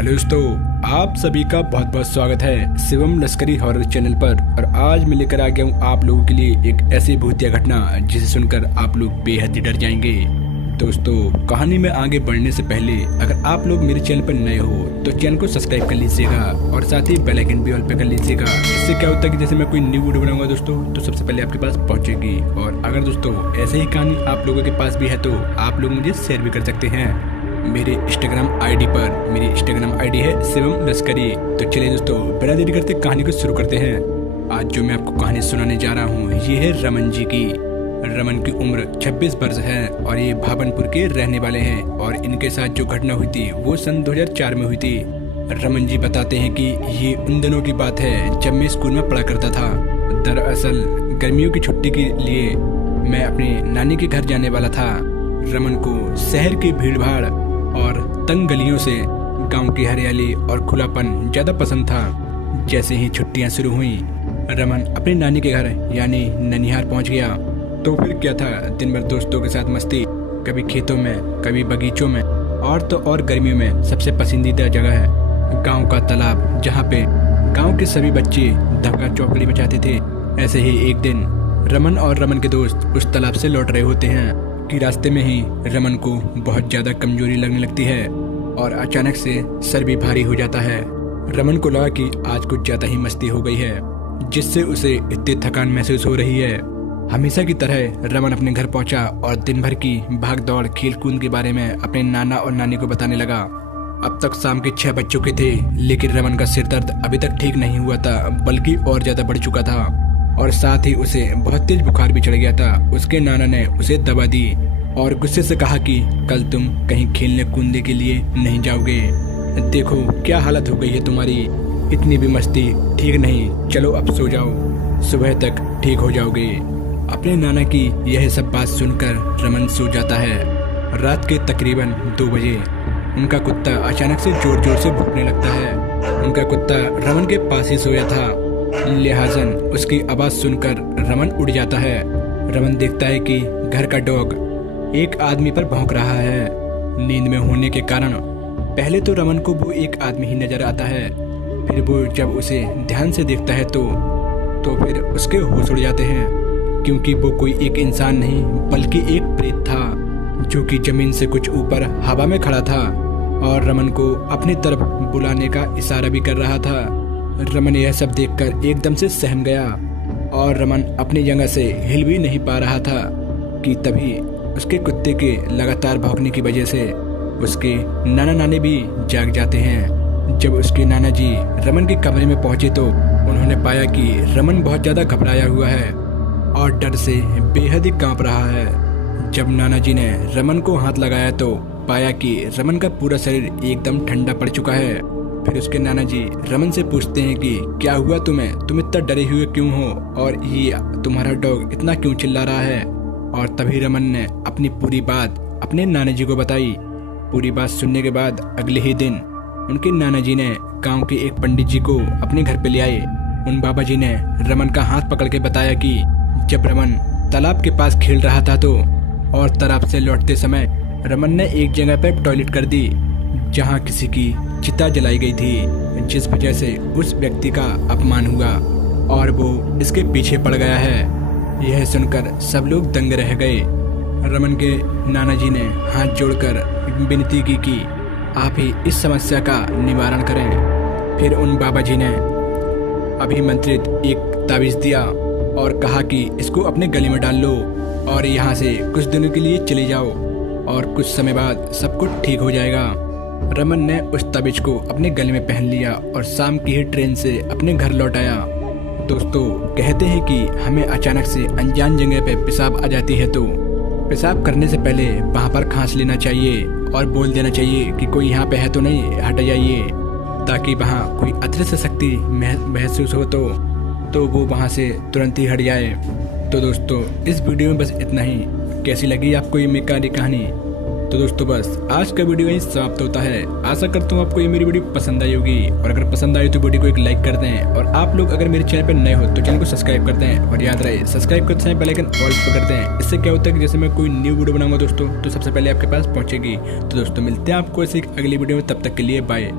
Hello दोस्तों, आप सभी का बहुत बहुत स्वागत है शिवम लश्करी हॉरर चैनल पर। और आज मैं लेकर आ गया हूँ आप लोगों के लिए एक ऐसी भूतिया घटना जिसे सुनकर आप लोग बेहद ही डर जाएंगे। दोस्तों, कहानी में आगे बढ़ने से पहले अगर आप लोग मेरे चैनल पर नए हो तो चैनल को सब्सक्राइब कर लीजिएगा और साथ ही बेल आइकन भी ऑल पे कर लीजिएगा। इससे क्या होता है कि जैसे मैं कोई न्यू वीडियो बनाऊंगा दोस्तों तो सबसे पहले आपके पास पहुंचेगी। और अगर दोस्तों ऐसे ही कहानी आप लोगों के पास भी है तो आप लोग मुझे शेयर भी कर सकते हैं मेरे इंस्टाग्राम आईडी पर। मेरी इंस्टाग्राम आईडी है शिवम लश्करी। तो चलिए दोस्तों, बिना देरी करते कहानी को शुरू करते हैं। आज जो मैं आपको कहानी सुनाने जा रहा हूँ ये है रमन जी की। रमन की उम्र 26 वर्ष है और ये भावनपुर के रहने वाले हैं। और इनके साथ जो घटना हुई थी वो सन 2004 में हुई थी। रमन जी बताते हैं कि ये उन दिनों की बात है जब मैं स्कूल में पढ़ा करता था। दरअसल गर्मियों की छुट्टी के लिए मैं अपनी नानी के घर जाने वाला था। रमन को शहर की भीड़ भाड़ और तंग गलियों से गांव की हरियाली और खुलापन ज्यादा पसंद था। जैसे ही छुट्टियां शुरू हुई रमन अपनी नानी के घर यानी ननिहाल पहुंच गया। तो फिर क्या था, दिन भर दोस्तों के साथ मस्ती, कभी खेतों में कभी बगीचों में, और तो और गर्मियों में सबसे पसंदीदा जगह है गांव का तालाब, जहां पे गांव के सभी बच्चे धक्का चौकड़ी बचाते थे। ऐसे ही एक दिन रमन और रमन के दोस्त उस तालाब से लौट रहे होते हैं कि रास्ते में ही रमन को बहुत ज्यादा कमजोरी लगने लगती है और अचानक से सर भी भारी हो जाता है। रमन को लगा कि आज कुछ ज्यादा ही मस्ती हो गई है जिससे उसे इतनी थकान महसूस हो रही है। हमेशा की तरह रमन अपने घर पहुंचा और दिन भर की भाग दौड़ खेल कूद के बारे में अपने नाना और नानी को बताने लगा। अब तक शाम के 6 बज चुके थे लेकिन रमन का सिर दर्द अभी तक ठीक नहीं हुआ था, बल्कि और ज्यादा बढ़ चुका था और साथ ही उसे बहुत तेज बुखार भी चढ़ गया था। उसके नाना ने उसे दवा दी और गुस्से से कहा कि कल तुम कहीं खेलने कूदने के लिए नहीं जाओगे। देखो क्या हालत हो गई है तुम्हारी, इतनी भी मस्ती ठीक नहीं, चलो अब सो जाओ, सुबह तक ठीक हो जाओगे। अपने नाना की यह सब बात सुनकर रमन सो जाता है। रात के तकरीबन 2 बजे उनका कुत्ता अचानक से जोर जोर से भौंकने लगता है। उनका कुत्ता रमन के पास ही सोया था, लिहाजन उसकी आवाज सुनकर रमन उठ जाता है। रमन देखता है कि घर का डॉग एक आदमी पर भौंक रहा है। नींद में होने के कारण पहले तो रमन को वो एक आदमी ही नजर आता है, फिर वो जब उसे ध्यान से देखता है तो फिर उसके होश उड़ जाते हैं, क्योंकि वो कोई एक इंसान नहीं बल्कि एक प्रेत था जो कि जमीन से कुछ ऊपर हवा में खड़ा था और रमन को अपनी तरफ बुलाने का इशारा भी कर रहा था। रमन यह सब देखकर एकदम से सहम गया और रमन अपनी जगह से हिल भी नहीं पा रहा था कि तभी उसके कुत्ते के लगातार भौंकने की वजह से उसके नाना नानी भी जाग जाते हैं। जब उसके नाना जी रमन के कमरे में पहुंचे तो उन्होंने पाया कि रमन बहुत ज्यादा घबराया हुआ है और डर से बेहद ही कांप रहा है। जब नाना जी ने रमन को हाथ लगाया तो पाया कि रमन का पूरा शरीर एकदम ठंडा पड़ चुका है। फिर उसके नाना जी रमन से पूछते हैं कि क्या हुआ तुम्हें, तुम इतना डरे हुए क्यों हो और ये तुम्हारा डॉग इतना क्यों चिल्ला रहा है। और तभी रमन ने अपनी पूरी बात अपने नाना जी को बताई। पूरी बात सुनने के बाद अगले ही दिन उनके नाना जी ने गांव के एक पंडित जी को अपने घर पे ले आए। उन बाबा जी ने रमन का हाथ पकड़ के बताया कि जब रमन तालाब के पास खेल रहा था तो और तालाब से लौटते समय रमन ने एक जगह पर टॉयलेट कर दी जहां किसी की चिता जलाई गई थी, जिस वजह से उस व्यक्ति का अपमान हुआ और वो इसके पीछे पड़ गया है। यह सुनकर सब लोग दंग रह गए। रमन के नाना जी ने हाथ जोड़कर विनती की कि आप ही इस समस्या का निवारण करें। फिर उन बाबा जी ने अभिमंत्रित एक ताबीज दिया और कहा कि इसको अपने गले में डाल लो और यहाँ से कुछ दिनों के लिए चले जाओ और कुछ समय बाद सब कुछ ठीक हो जाएगा। रमन ने उस ताबीज को अपने गले में पहन लिया और शाम की ही ट्रेन से अपने घर लौट आया। दोस्तों, कहते हैं कि हमें अचानक से अनजान जगह पे पेशाब आ जाती है तो पेशाब करने से पहले वहाँ पर खांस लेना चाहिए और बोल देना चाहिए कि कोई यहाँ पे है तो नहीं, हट जाइए, ताकि वहाँ कोई अदृश्य शक्ति महसूस हो तो वो वहाँ से तुरंत ही हट जाए। तो दोस्तों, इस वीडियो में बस इतना ही। कैसी लगी आपको ये मेरी कहानी? तो दोस्तों, बस आज का वीडियो यहीं समाप्त होता है। आशा करता हूँ आपको ये मेरी वीडियो पसंद आई होगी और अगर पसंद आई तो वीडियो को एक लाइक कर दें। और आप लोग अगर मेरे चैनल पर नए हो तो चैनल को सब्सक्राइब कर दें और याद रहे सब्सक्राइब करते समय बेल आइकन ऑल पे कर दें। इससे क्या होता है कि जैसे मैं कोई न्यू वीडियो बनाऊंगा दोस्तों तो सबसे पहले आपके पास पहुंचेगी। तो दोस्तों, मिलते हैं आपको ऐसी अगली वीडियो में, तब तक के लिए बाय।